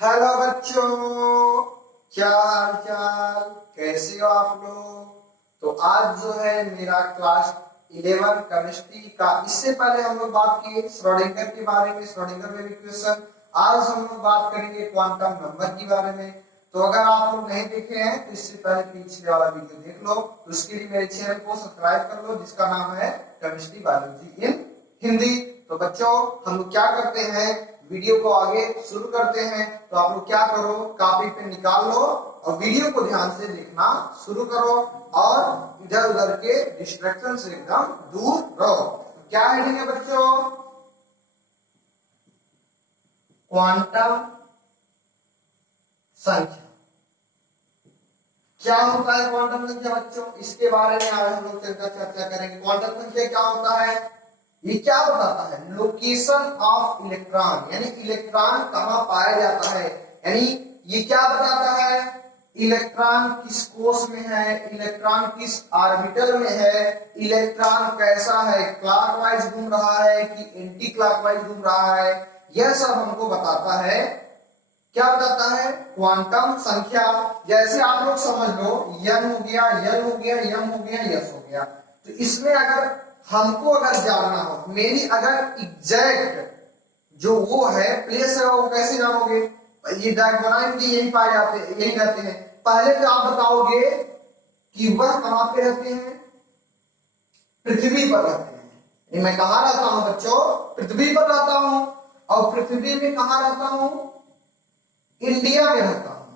Hello बच्चों, क्या हाल चाल, कैसे हो आप लोग। तो आज जो है मेरा क्लास 11 केमिस्ट्री का, इससे पहले हम लोग बात किए श्रोडिंगर के बारे में, श्रोडिंगर वेव इक्वेशन। आज हम लोग बात करेंगे क्वांटम नंबर के बारे में। तो अगर आप लोग नहीं देखे हैं तो इससे पहले पिछले वाला वीडियो देख लो। तो उसके लिए मेरे चैनल को सब्सक्राइब कर लो, जिसका नाम है केमिस्ट्री बायोलॉजी इन हिंदी। तो बच्चों, हम लोग क्या करते हैं, वीडियो को आगे शुरू करते हैं। तो आप लोग क्या करो, कॉपी पे निकाल लो और वीडियो को ध्यान से देखना शुरू करो और इधर उधर के डिस्ट्रैक्शन से एकदम दूर रहो। तो क्या हेडिंग है बच्चों, क्वांटम संख्या। क्या होता है क्वांटम संख्या बच्चों, इसके बारे में आज हम लोग चर्चा करेंगे। क्वांटम संख्या क्या होता है, ये क्या बताता है, लोकेशन ऑफ इलेक्ट्रॉन, यानी इलेक्ट्रॉन कहां पाया जाता है। यानी ये क्या बताता है, इलेक्ट्रॉन किस कोश में है, इलेक्ट्रॉन किस ऑर्बिटल में है, इलेक्ट्रॉन कैसा है, क्लॉकवाइज घूम रहा है कि एंटी क्लॉकवाइज घूम रहा है, यह सब हमको बताता है। क्या बताता है, क्वांटम संख्या। जैसे आप लोग समझ लो, n हो गया, l हो गया, m हो गया, s हो गया। तो इसमें अगर हमको जानना हो, मेरी अगर एग्जैक्ट जो वो है प्लेस है, वो कैसे जानोगे, ये डायगोनल भी यही पाए जाते हैं, यही रहते हैं। पहले तो आप बताओगे कि वह कहां पे रहते हैं, पृथ्वी पर रहते हैं। मैं कहां रहता हूं बच्चों, पृथ्वी पर रहता हूं। और पृथ्वी में कहां रहता हूं, इंडिया में रहता हूं।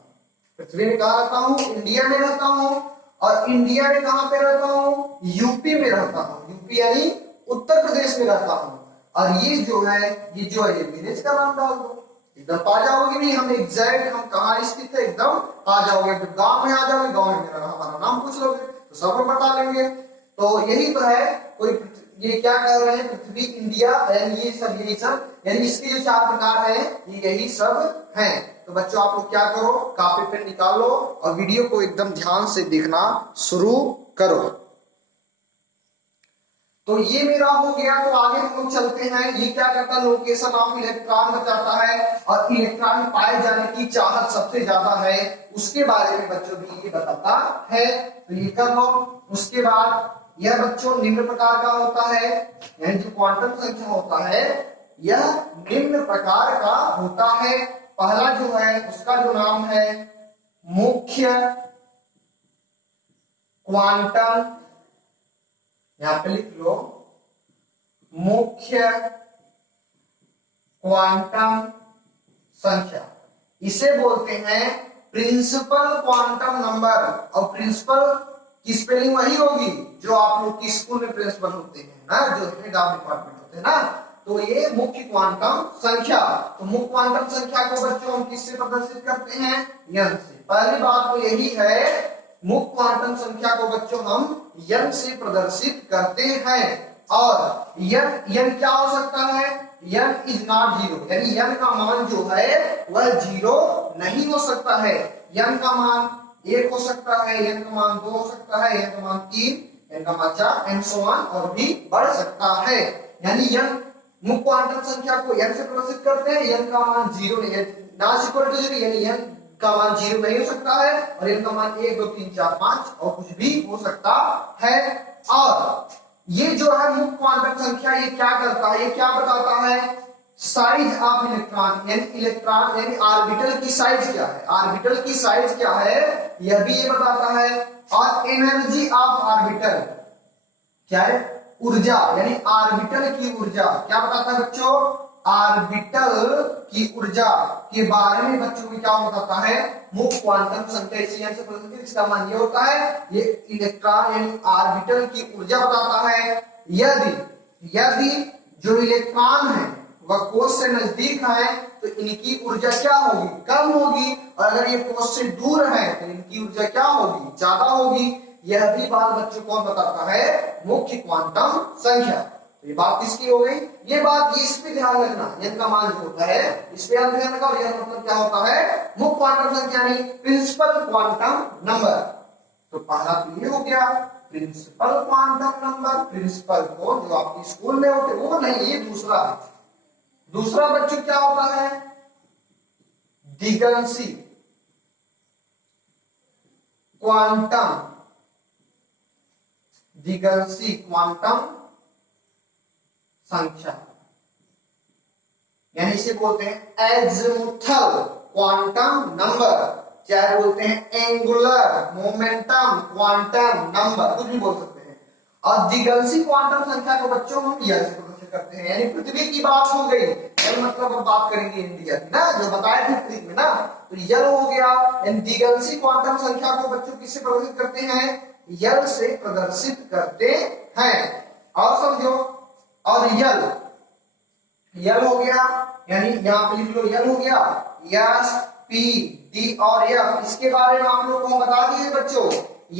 पृथ्वी में कहां रहता हूं, इंडिया में रहता हूं। और इंडिया में कहां पे रहता हूं, यूपी में रहता हूं। यूपी यानी उत्तर प्रदेश में रहता हूं। और ये जो है ये विलेज का नाम डाल दो, एकदम पा जाओगे। नहीं हम एग्जैक्ट हम कहां स्थित है, एकदम पा जाओगे। जब गांव में आ जाओगे, गांव में मेरा हमारा नाम पूछ लोगे तो सब लोग बता लेंगे। तो यही तो है। कोई ये क्या कह रहे हैं, पृथ्वी, इंडिया, यानी यही सब, यानी इसके जो 4 प्रकार है ये यही सब हैं। तो बच्चों आप लोग क्या करो, कॉपी पेन निकाल लो और वीडियो को एकदम ध्यान से देखना शुरू करो। तो ये मेरा हो गया। तो आगे हम लोग चलते हैं। ये क्या करता है, लोकेशन ऑफ इलेक्ट्रॉन बताता है और इलेक्ट्रॉन पाए जाने की चाहत सबसे ज्यादा है, उसके बारे में बच्चों भी ये बताता है। तो ये कर लो। उसके बाद यह बच्चों निम्न प्रकार का होता है, यानी जो क्वांटम संख्या होता है यह निम्न प्रकार का होता है। पहला जो है उसका जो नाम है मुख्य क्वांटम, यहां पे लिख लो, मुख्य क्वांटम संख्या। इसे बोलते हैं प्रिंसिपल क्वांटम नंबर। और प्रिंसिपल की स्पेलिंग वही होगी जो आप लोग की स्कूल में प्रिंसिपल होते हैं ना, जो हेड ऑफ डिपार्टमेंट होते हैं ना। तो ये मुख्य क्वांटम संख्या। तो मुख्य क्वांटम संख्या को बच्चों हम किससे प्रदर्शित करते हैं, n से। पहली बात तो यही है, मुख्य क्वांटम संख्या को बच्चों हम n से प्रदर्शित करते हैं। और n क्या हो सकता है, n इज नॉट जीरो, यानी n का मान जो है वह जीरो नहीं हो सकता है। n का मान 1 हो सकता है, n का मान 2 हो सकता है, n का मान 3, n का मान 4 एंड सो ऑन, और भी बढ़ सकता है। यानी n मुख्य क्वांटम संख्या को n से प्रदर्शित करते हैं। n का मान 0 नहीं है, नॉट इक्वल टू 0, यानी n का मान 0 नहीं हो सकता है। और n का मान 1 2 3 4 5 और कुछ भी हो सकता है। और ये जो है मुख्य क्वांटम संख्या, ये क्या करता है, ये क्या बताता है, साइज ऑफ इलेक्ट्रॉन, यानी इलेक्ट्रॉन यानी ऑर्बिटल की साइज क्या है, ऑर्बिटल की साइज क्या है यह भी ये बताता है। और एनर्जी ऑफ ऑर्बिटल क्या है, ऊर्जा, यानी ऑर्बिटल की ऊर्जा क्या बताता है बच्चों, ऑर्बिटल की ऊर्जा के बारे में बच्चों को क्या बताता है, मुख्य क्वांटम संख्या से प्रदर्शित। इसका मान ये होता है, ये इलेक्ट्रॉन यानी ऑर्बिटल की ऊर्जा बताता है। यदि जो इलेक्ट्रॉन है वह कोश से नजदीक है तो इनकी ऊर्जा क्या होगी, कम होगी। और अगर ये कोश से दूर है तो इनकी ऊर्जा क्या होगी, ज्यादा होगी। यह भी बात बच्चों को बताता है मुख्य क्वांटम संख्या। तो ये बात किसकी हो गई, ये बात इस पे ध्यान रखना, n का मान जो होता है इस पे ध्यान रखना। और यह मतलब क्या होता है, मुख्य क्वांटम संख्या यानी प्रिंसिपल क्वांटम नंबर। तो पहला तो ये हो गया प्रिंसिपल क्वांटम नंबर। प्रिंसिपल को जो आपकी स्कूल में होते वो नहीं, ये दूसरा है। दूसरा बच्चों क्या होता है, दिगंशी क्वांटम, दिगंशी क्वांटम संख्या, यानी इसे बोलते हैं एज़िमुथल क्वांटम नंबर, चाहे बोलते हैं एंगुलर मोमेंटम क्वांटम नंबर, कुछ भी बोल सकते हैं। और दिगंशी क्वांटम संख्या को बच्चों हम यल से प्रदर्शित करते हैं, यानी पृथ्वी की बात हो गई, मतलब हम बात करेंगे इंडिया की ना, जो बताया थे पृथ्वी में ना, तो यल हो गया। दिगंशी क्वांटम संख्या को बच्चों किससे प्रदर्शित करते हैं? यल से प्रदर्शित करते हैं। और समझो, और यल, यल हो गया, यानी यहाँ पे लिख लो यल हो गया, यस पी डी और एफ, इसके बारे में आप लोग को बता दिए बच्चों।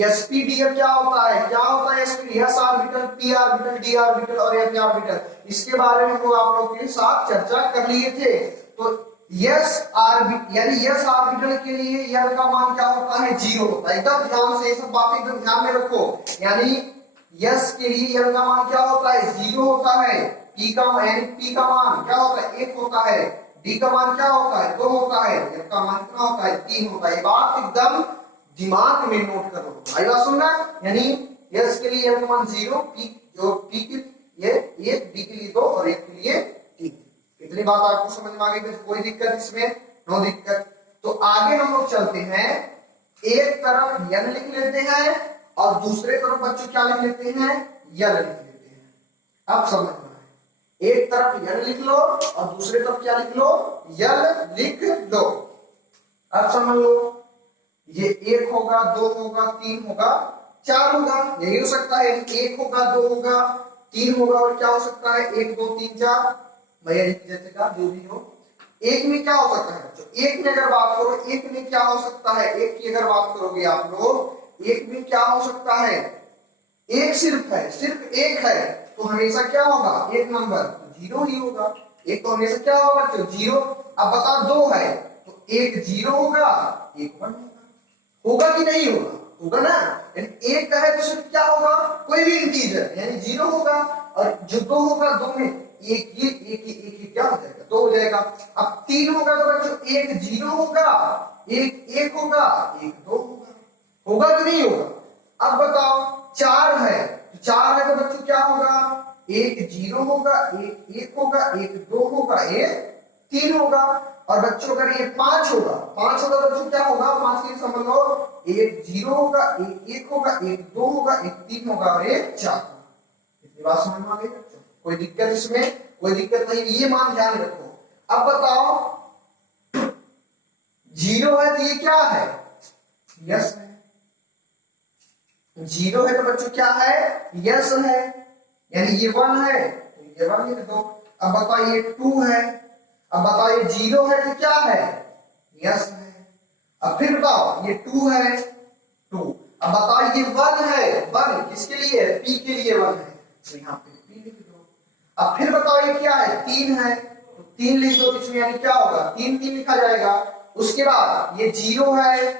एसपीडीएफ क्या होता है? क्या होता है SP? S orbital, P orbital, D orbital और एफ ऑर्बिटल, इसके बारे में हम लोग आप लोग के साथ चर्चा कर लिए थे। तो यस ऑर्बिटल, यानी यस ऑर्बिटल के लिए यल का मान क्या होता है? 0 होता है। एकदम ध्यान से ये सब बातें एकदम ध्यान में रखो, यानी यस के लिए यल का मान क्या होता है? 0 होता है। पी का मान, पी का मान क्या होता है? 1 होता है। डी का मान क्या होता है? 2 होता है। एफ का मान कितना होता है? 3 होता है। ये बात एकदम दिमाग में नोट करो, भाई बात सुनना। यानी यस के लिए एफ का मान 0, पी जो पी के लिए 1, डी के लिए 2 और एफ के लिए 3। कितनी बात आपको समझ में आ गई? कोई दिक्कत इसमें? नो दिक्कत। तो आगे हम लोग चलते हैं, एक तरफ यन लिख लेते हैं और दूसरे तरफ बच्चों क्या लिख लेते हैं? यल लिख लेते हैं। अब समझ, एक तरफ यल लिख लो और दूसरे तरफ क्या लिख लो? यल लिख लो। अब समझ लो, ये 1 होगा, 2 होगा, 3 होगा, 4 होगा, यही हो सकता है। 1 होगा, 2 होगा, 3 होगा और क्या हो सकता है? 1 2 3 4, भैया जैसे का जो भी हो। एक में क्या हो सकता है बच्चों? एक में अगर बात करो, एक में क्या हो सकता है? एक की अगर बात करोगे आप लोग, एक में क्या हो सकता है? एक सिर्फ है, सिर्फ एक है, तो हमेशा क्या होगा? एक नंबर, तो 0 ही होगा। एक तो हमेशा क्या होगा? तो 0। अब बता, 2 है तो एक 0 होगा, एक 1 होगा। होगा कि नहीं होगा? होगा ना। एक का है तो सिर्फ क्या होगा? कोई भी इंटीजर, यानी 0 होगा। और जो 2 होगा, 2 में एक क्या हो जाएगा? 2 हो जाएगा। अब 3 होगा तो बच्चों एक 0 होगा, एक 1 होगा, एक 2 होगा। होगा कि नहीं होगा? अब बताओ, 4 है तो 4 है तो बच्चों क्या होगा? एक 0 होगा, एक 1 होगा, एक 2 होगा, एक 3 होगा। और बच्चों अगर ये 5 होगा, 5 होगा बच्चों क्या होगा? 5 के लिए समझ लो, एक 0 होगा, एक 1 होगा, एक 2 होगा, एक 3 होगा और एक 4 होगा। इतनी बात समझ में आ गई बच्चों? कोई दिक्कत इसमें? कोई दिक्कत नहीं, ये मान ध्यान रखो। अब बताओ, 0 है तो ये क्या है? यस है। 0 है तो बच्चों क्या है? यस है, यानी ये 1 है तो ये 1 लिख दो। अब बताओ ये 2 है, अब बताओ ये 0 है तो क्या है? यस है। अब फिर बताओ ये 2 है, 2। अब बताओ ये 1 है, 1 किसके लिए? पी के लिए 1 है, तो यहाँ पे पी लिख दो। अब फिर बताओ ये क्या है? 3 है, तो 3 लिख दो इसमें, यानी क्या होगा? 3 3 लिखा जाएगा। उसके बाद ये 0 है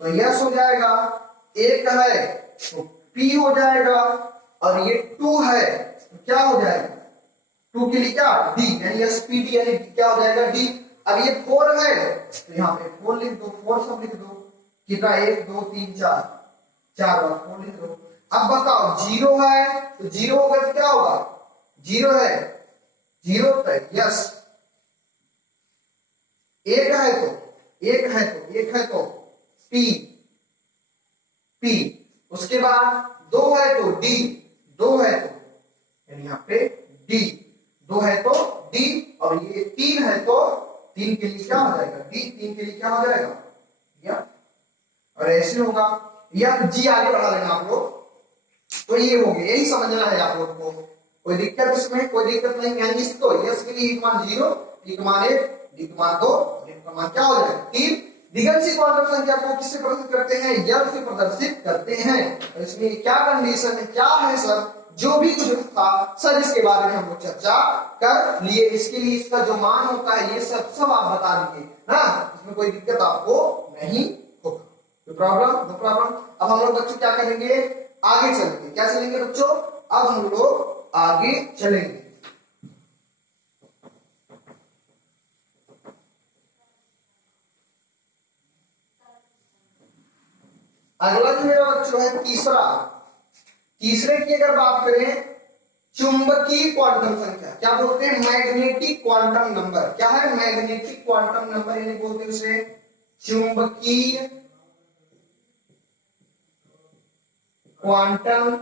तो यस हो जाएगा, 1 है तो पी हो जाएगा, और ये 2 है तो क्या हो जाएगा? 2 के लिए क्या? डी, यानी एसपीडी, यानी क्या हो जाएगा? डी। अब ये 4 है तो यहाँ पे 4 लिख दो, 4 सब लिख दो। कितना? 1 2 3 4, 4 बार 4 लिख दो। अब बताओ 0 है तो 0 होगा तो क्या होगा? 0 है, 0 है, यस। 1 है तो 1 है तो 1 है तो पी, पी। उसके बाद 2 है तो डी, 2 है तो, यानी यहाँ पे डी, 2 है तो डी। और ये 3 है तो 3 के लिए क्या हो जाएगा? डी। 3 के लिए क्या हो जाएगा? या। और ऐसे होगा, या जी आगे बढ़ा लेना आप लोग। तो ये हो गया, यही समझना है आप लोग को। कोई दिक्कत इसमें? कोई दिक्कत नहीं। यानी इसको यस के लिए मान 0, टी का मान 1, डी का मान 2, एफ का मान क्या हो जाएगा? 3। दिगंशी क्वांटम संख्या को किससे प्रदर्शित करते हैं? यल से प्रदर्शित करते हैं। तो इसमें क्या कंडीशन है, क्या है सर? जो भी कुछ था सर, इसके बारे में हम लोग चर्चा कर लिए। इसके लिए इसका जो मान होता है ये सब आप बता दीजिए ना, इसमें कोई दिक्कत आपको नहीं होगा। No problem, no problem. अब हम लोग बच्चों क्या करेंगे? आगे चलेंगे। क्या चलेंगे बच्चों? अब हम लोग आगे चलेंगे। अगला जो मेरा बच्चों है तीसरा, तीसरे की अगर बात करें चुंबकीय क्वांटम संख्या, क्या बोलते हैं, मैग्नेटिक क्वांटम नंबर। क्या है, मैग्नेटिक क्वांटम नंबर, यानी बोलते हैं उसे चुंबकीय क्वांटम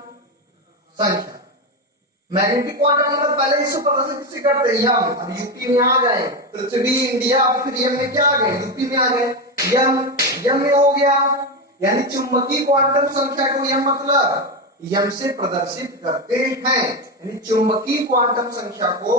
संख्या। मैग्नेटिक क्वांटम नंबर पहले इससे प्रदर्शित किससे करते हैं, यम। अब यूपी में आ गए, पृथ्वी इंडिया, फिर यम में क्या आ गए, यूपी में आ गए, यम, यम में हो गया। यानी चुंबकीय क्वांटम संख्या को यम मतलब यम से प्रदर्शित करते हैं, यानी चुंबकीय क्वांटम संख्या को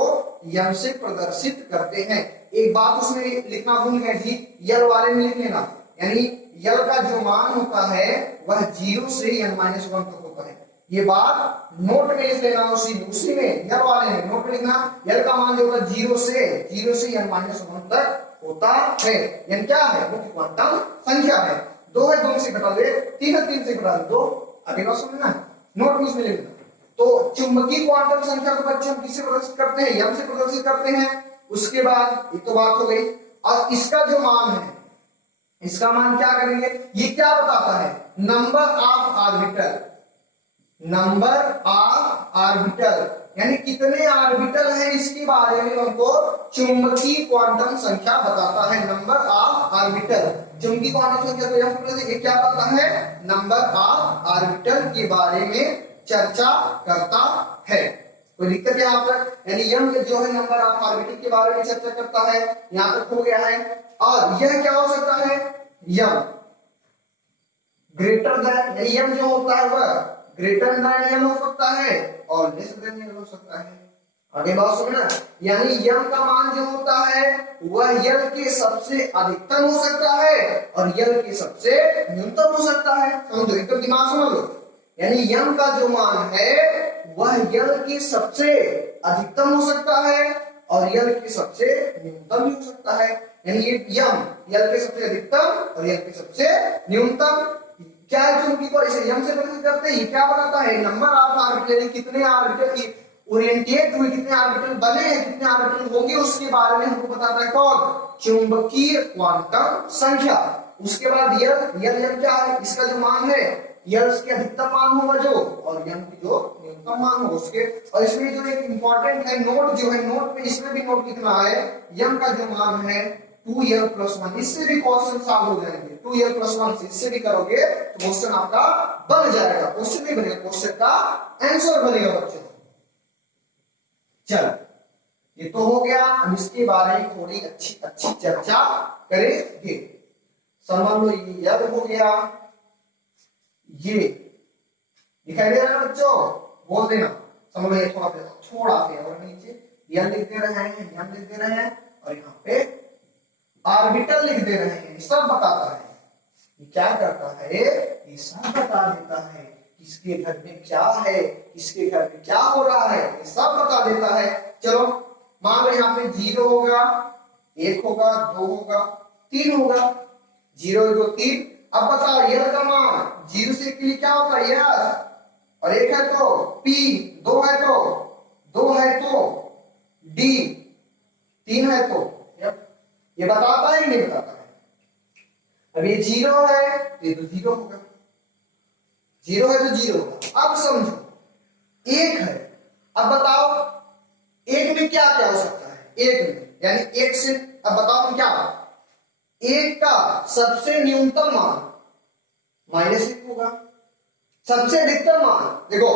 यम से प्रदर्शित करते हैं। एक बात उसमें लिखना भूल गए जी, यल वाले में लिख लेना, यानी यल का जो मान होता है वह 0 से n-1 तक होता है। ये बात नोट में लिख लेना, उसी में यल वाले में नोट में लिखना, यल का मान जो होगा 0 से n-1 तक होता है। यानी क्या है, वो क्वांटम संख्या है। 2 है 2 से घटा दे, 3 है 3 से घटा दे 2। अभी बात समझना, नोट में इसमें लिखना। तो चुंबकीय क्वांटम संख्या को बच्चे हम किससे प्रदर्शित करते हैं, यम से प्रदर्शित करते हैं। उसके बाद ये तो बात हो गई, और इसका जो मान है, इसका मान क्या करेंगे, ये क्या बताता है, number of orbital, number of orbital, यानी कितने ऑर्बिटल है इसके बारे में हमको चुंबकीय क्वांटम संख्या बताता है, नंबर ऑफ ऑर्बिटल। चुंबकीय क्वांटम संख्या को ये क्या बताता है, नंबर ऑफ ऑर्बिटल के बारे में चर्चा करता है। कोई दिक्कत यहाँ तक, यानी यम जो है नंबर ऑफ ऑर्बिटल के बारे में चर्चा करता है, यहाँ तक हो गया है। और यह क्या हो सकता है, यम ग्रेटर देन, यम जो होता है वह ग्रेटर देन यम हो सकता है और लेस देन यम हो सकता है। आगे बात सुनना, यानी यम का मान जो होता है वह यल के सबसे अधिकतम हो सकता है और यल के सबसे न्यूनतम हो सकता है। समझो, एकदम दिमाग समझ लो, यानी यम का जो मान है वह यल के सबसे अधिकतम हो सकता है और यल के सबसे न्यूनतम भी हो सकता है। यानी ये यम यल के सबसे अधिकतम और यल के सबसे न्यूनतम क्या है, चूंकि को इसे यम से प्रदर्शित करते हैं। ये क्या बताता है, नंबर ऑफ ऑर्बिटल, कितने ऑर्बिटल की ओरिएंटेट हुए, कितने ऑर्बिटल बने हैं, कितने ऑर्बिटल होंगे, उसके बारे में हमको बताता है कौन, चुंबकीय क्वांटम संख्या। उसके बाद यल क्या है, इसका जो मान है यल उसके अधिकतम मान होगा जो, और यम की जो न्यूनतम मान होगा उसके। और इसमें जो एक इंपॉर्टेंट है नोट जो है, नोट में इसमें भी नोट लिखना है, यम का जो मान है 2l+1, इससे भी क्वेश्चन सॉल्व हो जाएंगे। 2l+1 से इससे भी करोगे तो क्वेश्चन आपका बन जाएगा, क्वेश्चन नहीं बनेगा, क्वेश्चन का आंसर बनेगा बच्चों। चल, ये तो हो गया, हम इसके बारे में थोड़ी अच्छी चर्चा करेंगे। समझ लो, ये याद हो गया, ये दिखाई दे रहा है बच्चों, बोल देना, समझ लो। ये थोड़ा से और नीचे यम लिख दे रहे हैं, यम लिख दे रहे हैं, और यहाँ पे ऑर्बिटल लिख दे रहे हैं। सब बताता है, ये क्या करता है, ये सब बता देता है किसके घर में क्या है, किसके घर में क्या हो रहा है, ये सब बता देता है। चलो मान लो यहाँ पे 0 होगा, 1 होगा, 2 होगा, 3 होगा, 0 2 3। अब बताओ यल का मान 0 से के लिए क्या होता है, यस, और 1 है तो P, 2 है तो D, 3 है तो F। ये बताता है कि नहीं बताता है। अब ये 0 है तो ये तो 0 होगा, 0 है तो 0 होगा। अब समझो 1 है, अब बताओ 1 में क्या क्या हो सकता है, 1 में, यानी 1 से, अब बताओ तुम क्या, 1 का सबसे न्यूनतम मान -1 होगा, सबसे अधिकतम मान देखो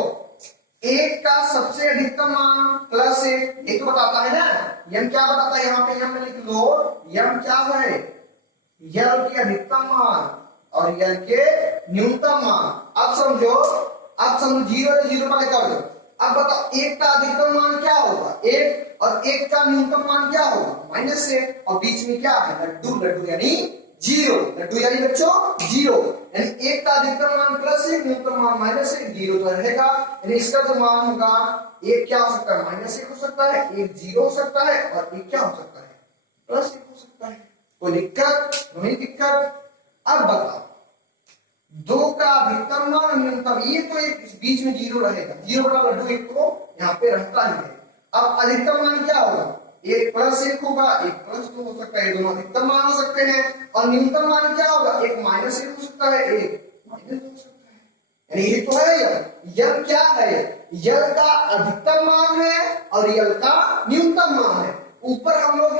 1 का सबसे अधिकतम मान +1, ये तो बताता है ना। यम क्या बताता है, यहाँ पे यम में लिख लो, यम क्या है, यल के अधिकतम मान और यल के न्यूनतम मान। अब समझो 0 से 0 पर कर दो। अब बताओ 1 का अधिकतम मान क्या होगा, 1, और 1 का न्यूनतम मान क्या होगा, -1, और बीच में क्या है, लड्डू यानी 0, लड्डू यानी बच्चों 0, यानी 1 का अधिकतम मान +1, न्यूनतम मान -1, 0 तो रहेगा। यानी इसका जो मान होगा, 1 क्या हो सकता है, -1 हो सकता है, 1 0 हो सकता है, और 1 क्या हो सकता है, +1 हो सकता है। कोई दिक्कत नहीं, दिक्कत। अब बताओ 2 का अधिकतम मान और न्यूनतम, ये तो एक बीच में 0 रहेगा, 0 बटा लड्डू 1 तो यहाँ पे रहता ही है। अब अधिकतम मान क्या होगा, 1 +1 होगा, 1 +2 हो सकता है, दोनों अधिकतम मान हो सकते हैं। और न्यूनतम मान क्या होगा, 1 -1 हो सकता है, 1 माइनस हो सकता है, यानी ये तो है यल क्या है, यल का अधिकतम मान है और यल का न्यूनतम मान है। ऊपर हम लोग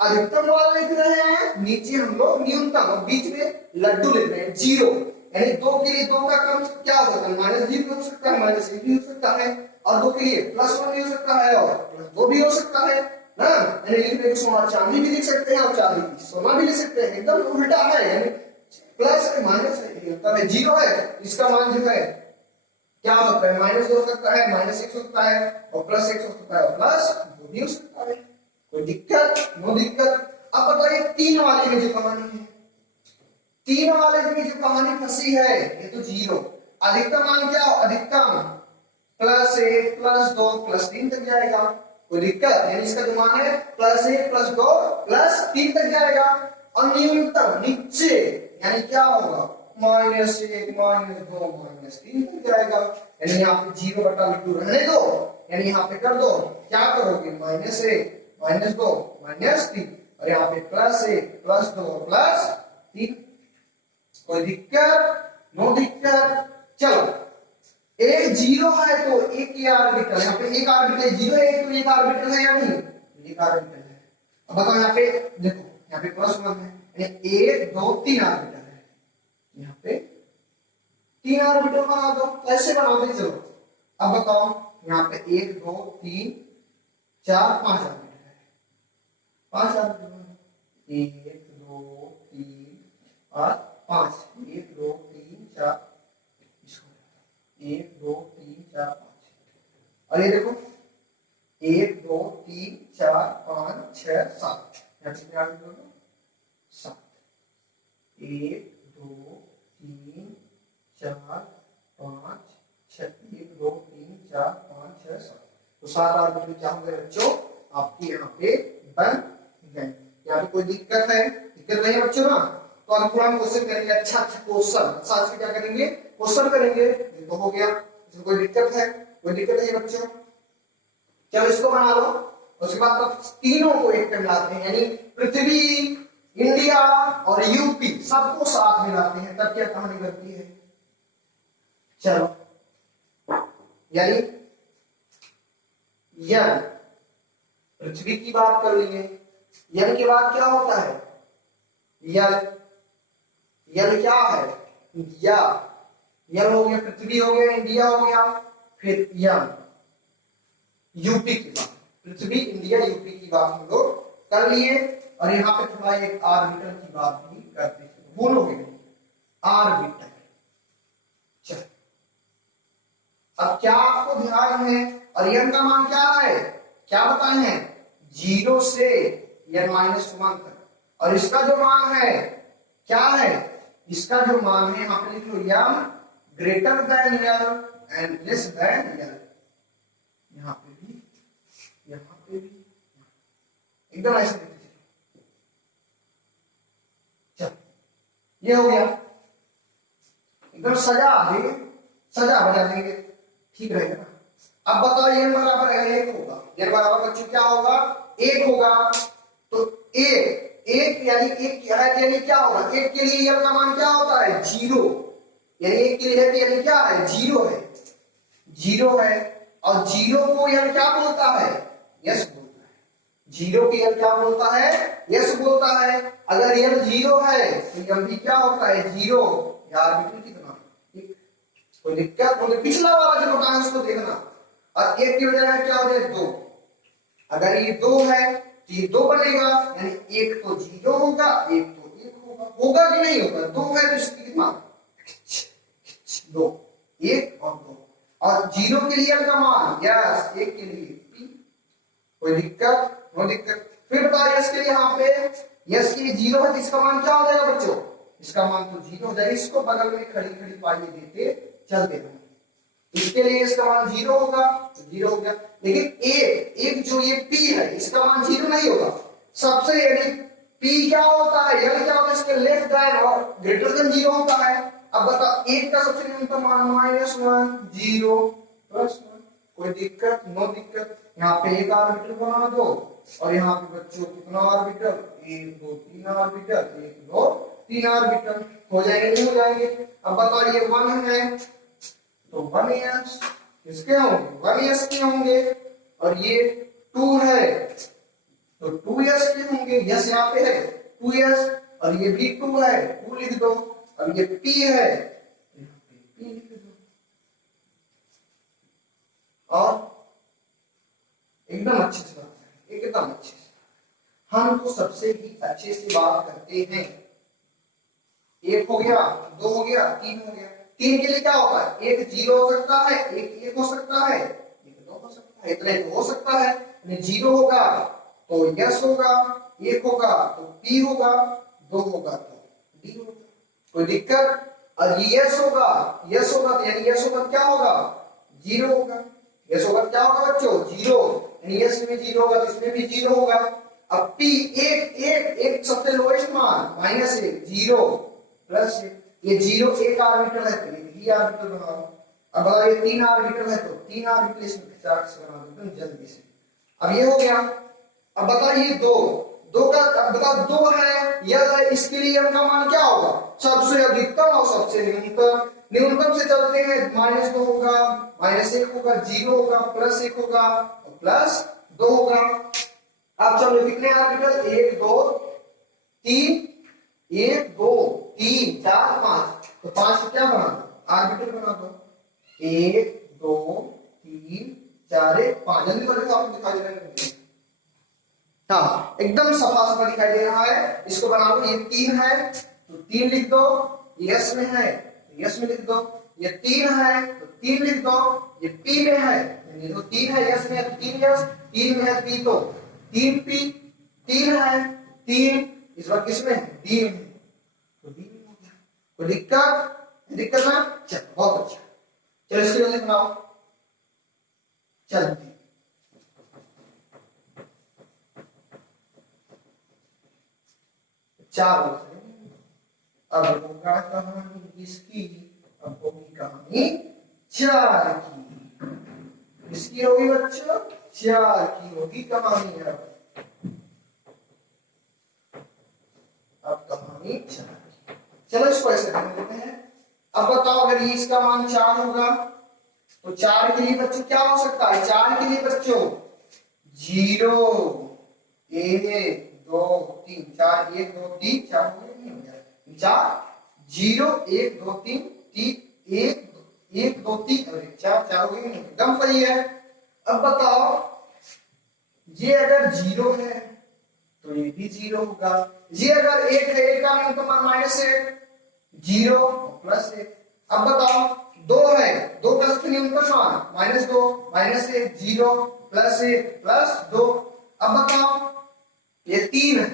अधिकतम मान लिख रहे हैं, नीचे हम लोग न्यूनतम, और बीच में लड्डू लिख रहे हैं 0, यानी 2 के लिए 2 का क्रम क्या हो सकता है, -0 हो सकता है, -1 भी हो सकता है, और 2 के लिए +1 भी हो सकता है और +2 भी हो सकता है ना। यानी लिखने को सोना चांदी भी लिख सकते हैं और चांदी सोना भी लिख सकते हैं, एकदम उल्टा है, यानी प्लस है माइनस है, तब 0 है, इसका मान जो है क्या हो सकता है, -2 हो सकता है, -1 हो सकता है और +1 हो सकता है और +2 भी हो सकता है। कोई दिक्कत, नो दिक्कत। अब बताइए 3 वाले में जो कहानी है, 3 वाले में जो कहानी फंसी है, ये तो 0, अधिकतम मान क्या हो, अधिकतम +1 +2 +3 तक जाएगा, कोई दिक्कत, यानी इसका जो मान है +1 +2 +3 तक जाएगा, और न्यूनतम नीचे यानी क्या होगा, -1 -2 -3 तक जाएगा, यानी यहाँ पे 0/2 रहने दो, यानी यहाँ पे कर दो, क्या करोगे, -1 -2 -3, और यहाँ पे +1 +2 +3, कोई दिक्कत, नो दिक्कत। चलो एक 0 है तो एक ही ऑर्बिटल, यहाँ पे एक ऑर्बिटल 0 है तो एक ऑर्बिटल है या नहीं, एक ऑर्बिटल है। अब बताओ यहाँ पे देखो, यहाँ पे +1 है, यानी 1 2 3 ऑर्बिटल है, यहाँ पे 3 ऑर्बिटल बना दो, कैसे बनाओगे, चलो अब बताओ, यहाँ पे 1 2 3 4 5 ऑर्बिटल है, 5 ऑर्बिटल, 1 2 3 और 5, 1 2 3 4, 1 2 3 4 5, और ये देखो 1 2 3 4 5 6 7, यहाँ पे कितने ऑर्बिटल हो, 7, 1 2 3 4 5 6, 1 2 3 4 5 6 7, तो 7 ऑर्बिटल क्या होंगे बच्चों, आपके यहाँ पे बन गए। यहाँ पे कोई दिक्कत है, दिक्कत नहीं है बच्चों ना। तो अभी थोड़ा हम क्वेश्चन करेंगे, अच्छा क्वेश्चन, साथ में क्या करेंगे, क्वेश्चन करेंगे, तो हो गया, इसमें कोई दिक्कत है, कोई दिक्कत नहीं बच्चों। चलो इसको बना लो, उसके बाद तो तीनों को एक पे मिलाते हैं, यानी पृथ्वी, इंडिया और यूपी सबको साथ मिलाते हैं, तब क्या कहानी बनती है। चलो यानी यन, पृथ्वी की बात कर लिए, यन के बाद क्या होता है, यल, यल क्या है, या, यल हो गया, पृथ्वी हो गया, इंडिया हो गया, फिर यन, यूपी की बात, पृथ्वी इंडिया यूपी की बात हम लोग कर लिए, और यहाँ पे थोड़ा एक ऑर्बिटल की बात भी करते हैं, बोलोगे नहीं, ऑर्बिटल। चल अब क्या आपको ध्यान है, और यन का मान क्या है, क्या बताए हैं, 0 से यन -1 तक, और इसका जो मान है क्या है, इसका जो मान है यहाँ पे लिख लो, M greater than L and less than L, यहाँ पे भी, यहाँ पे भी, एकदम ऐसे लिखते चलो, ये हो गया, एकदम सजा देंगे, सजा बजा देंगे, ठीक रहेगा ना। अब बताओ ये बराबर है 1 होगा, ये बराबर बच्चों क्या होगा, 1 होगा, तो एक यानी एक क्या है, यानी क्या होगा, 1 के लिए यल का मान क्या होता है, 0, यानी 1 के लिए है यानी क्या है, 0 है, 0 है, और 0 को यल क्या बोलता है, यस बोलता है, 0 के यल क्या बोलता है, यस बोलता है। अगर यल 0 है तो यल भी क्या होता है, 0, यार बिल्कुल कितना, कोई दिक्कत, तो पिछला वाला जो होता है उसको देखना, और 1 की बजाय क्या हो जाए 2, अगर ये 2 है तो ये 2 बनेगा, यानी 1 तो 0 होगा, 1 तो 1 होगा, होगा कि नहीं होगा, 2 है तो इसकी कितना, 2, 1 और 2, और 0 के लिए का मान यस, 1 के लिए p, कोई दिक्कत, नो दिक्कत। फिर बताओ यस के लिए, यहाँ पे यस के लिए 0 है तो इसका मान क्या हो जाएगा बच्चों, इसका मान तो 0 हो जाएगा, इसको बगल में खड़ी खड़ी पाइए देते चलते हैं, इसके लिए इसका मान 0 होगा, तो 0 हो गया, लेकिन एक जो ये p है इसका मान 0 नहीं होगा, सबसे यानी p क्या होता है, यानी क्या होता है, इसके लेस देन और ग्रेटर देन 0 होता है। अब बताओ 1 का सबसे न्यूनतम मान -1 0 +1, कोई दिक्कत, नो दिक्कत। यहाँ पे एक ऑर्बिटल बना दो, और यहाँ पे बच्चों कितना ऑर्बिटल, 1 2 3 ऑर्बिटल, 1 2 3 ऑर्बिटल हो जाएंगे, नहीं हो जाएंगे? अब बताओ ये 1 है तो 1s किसके होंगे? 1s के होंगे। और ये 2 है तो 2s के होंगे। यस यहाँ पे है 2s, और ये भी 2 है 2 लिख दो। अब ये p है यहाँ पे p लिख दो। और एकदम अच्छे से बात करें, एकदम अच्छे से। हम तो सबसे ही अच्छे से बात करते हैं। 1 हो गया, 2 हो गया, 3 हो गया। 3 के लिए क्या होता है? एक 0 हो सकता है, एक 1 हो सकता है, एक 2 हो सकता है, इतना तो हो सकता है। 0 होगा तो यस होगा, 1 होगा तो पी होगा, 2 होगा तो डी होगा। कोई दिक्कत? और यस होगा, यस होगा तो यानी यस होगा क्या होगा? 0 होगा। यस होगा क्या होगा बच्चों? 0। यानी यस में 0 होगा तो इसमें भी 0 होगा। अब p एक सबसे लोएस्ट मान -1 0 प्लस ये 0 एक ऑर्बिटल है तो एक ही ऑर्बिटल बना दो। अब अगर ये 3 ऑर्बिटल है तो 3 ऑर्बिटल इसमें चार्ट से बना दो एकदम जल्दी से। अब ये हो गया। अब बताइए 2 का, अब बताओ 2 है या इसके लिए का मान क्या होगा? सबसे अधिकतम और सबसे न्यूनतम। न्यूनतम से चलते हैं, -2 होगा, -1 होगा, 0 होगा, +1 होगा और +2 होगा। अब चलो कितने ऑर्बिटल? 1 2 3, 1 2 3 4 5, तो 5 क्या बना दो? ऑर्बिटल बना दो। 1 2 3 4 1 5 जल्दी करके आपको दिखाई दे रहा है। हाँ एकदम सफा सफा दिखाई दे रहा है। इसको बना दो। ये 3 है तो 3 लिख दो, यस में है तो यस में लिख दो। ये 3 है तो 3 लिख दो। ये पी में है तो 3 है, यस में है तो 3 यस, 3 में है पी तो 3 पी, 3 है 3 इस बार किसमें है? डी में है तो डी में हो गया। कोई दिक्कत ना? चलो बहुत अच्छा। चलो इसकी वजह बनाओ। चलती 4 अब होगा कहानी इसकी, अब होगी कहानी 4 की। इसकी होगी बच्चों 4 की होगी कहानी। अब कहानी 4 की। चलो इसको ऐसे कर लेते हैं। अब बताओ अगर ये इसका मान 4 होगा तो 4 के लिए बच्चों क्या हो सकता है? 4 के लिए बच्चों 0 1 2 3 4 1 2 3 4 हो गया। 4 0 1 2 3 3 1 1 2 3 अरे 4 4 हो गए, एकदम सही है। अब बताओ ये अगर 0 है तो ये भी 0 होगा। ये अगर 1 है, 1 का न्यूनतम मान -1 0 +1। अब बताओ 2 है, 2 का न्यूनतम मान -2 -1 0 +1 +2। अब बताओ ये 3 है,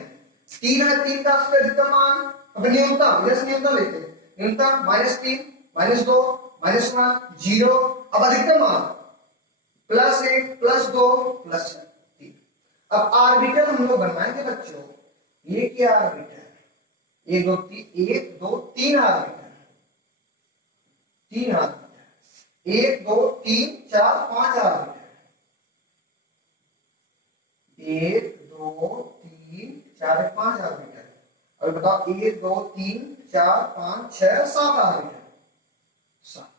3 है, 3 का अधिकतम मान, अब न्यूनतम जैसे न्यूनतम लेते हैं, न्यूनतम -3 -2 -1 0। अब अधिकतम मान +1 +2 +3। अब ऑर्बिटल हम लोग बनवाएंगे बच्चों। ये क्या orbital? 1 2 3 1 2 3 orbital, 3 orbital 1 2 3 4 5 orbital, 1 2 3 4 5 orbital. और बताओ 1 2 3 4 5 6 7 ऑर्बिटल, 7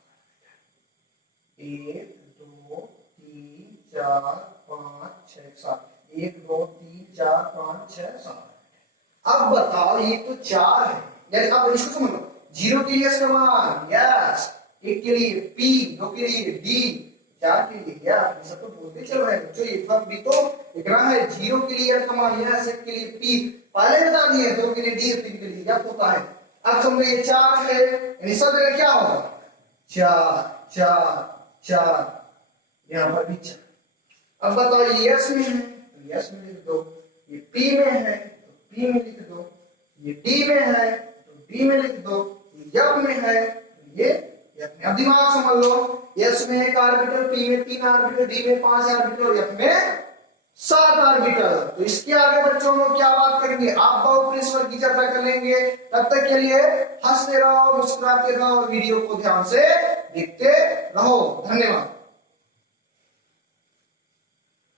1 2 3 4 5 6 7 1 2 3 4 5 6 7। अब बताओ ये तो 4 है, यानी अब इसको समझ लो। 0 के लिए इसका मान यस, 1 के लिए P, 2 के लिए D, 4 के लिए या ये सब तो बोलते चल रहे हैं बच्चों। ये सब भी तो लिख रहा है। 0 के लिए इसका मान यस, 1 के लिए P पहले बता दिए, 2 के लिए D, 3 के लिए यस होता है। अब समझो ये 4 है, यानी सब जगह क्या होगा? 4 4 4, यहाँ पर भी 4। अब बताओ ये यस में है तो यस में लिख दो, ये P में है तो P में लिख दो, ये D में है तो D में लिख दो, ये F में है तो ये F में। अब दिमाग समझ लो, S में 1 ऑर्बिटल, P में 3 ऑर्बिटल, D में 5 ऑर्बिटल और F में 7 ऑर्बिटल। तो इसके आगे बच्चों हम लोग क्या बात करेंगे? आप बहु प्रिंसिपल की चर्चा कर लेंगे। तब तक के लिए हंसते रहो, मुस्कुराते रहो और वीडियो को ध्यान से देखते रहो। धन्यवाद।